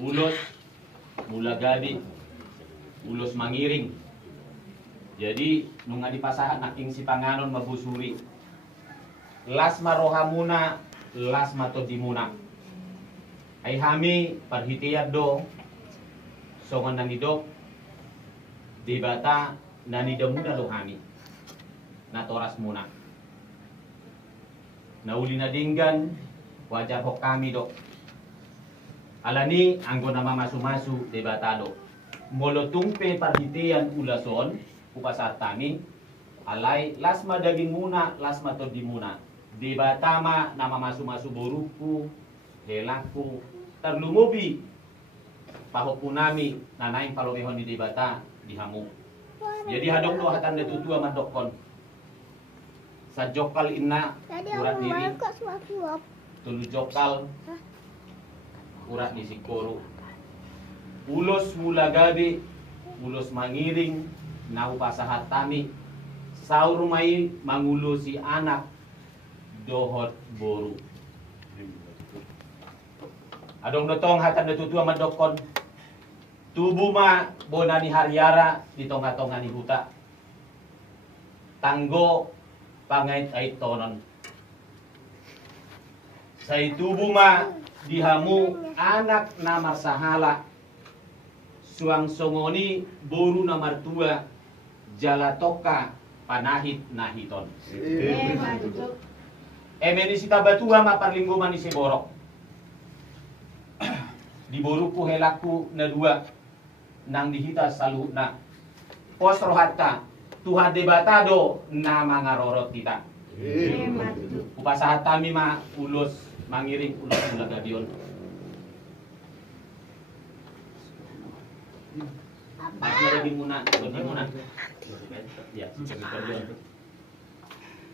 ulos mula gabi ulos mangiring. Jadi nung dipasahan naking si panganon mabusuri las marohamuna las matodimuna ay hami parhitiyad do songan nanidok di bata nanidamuna do hami natoras muna nauli na dinggan wajar hok kami dok alani anggo nama masu-masu di bata do molotungpe parhitian ulason upasat kami alai lasma daging muna lasma todi muna di batama nama masu-masu boruku helaku terlumubi pahopunami nanaing palomehon di bata dihamu jadi hadong do hatan tutua madokon sajokal inna urat diri tulu jokal urat di sikoro ulos mula gabi ulos mangiring nau pasahat tami saur mai mangulusi anak dohot boru adong dotong hatan tutua madokon tubuh ma bonani hariara di tonga-tonga ni huta tanggo pangait-ait tonon say tubuh ma dihamu anak namar sahala suang songoni boru namar tua jalatoka panahit nahiton emeni sita batua ma parlinggo manise borok di boruku helaku na dua nang dihita saluna pos rohatta Tuhan debatado na mangarorot kita upasahat kami ma ulos mangiring ulos mula gabion lagi muna ya gabion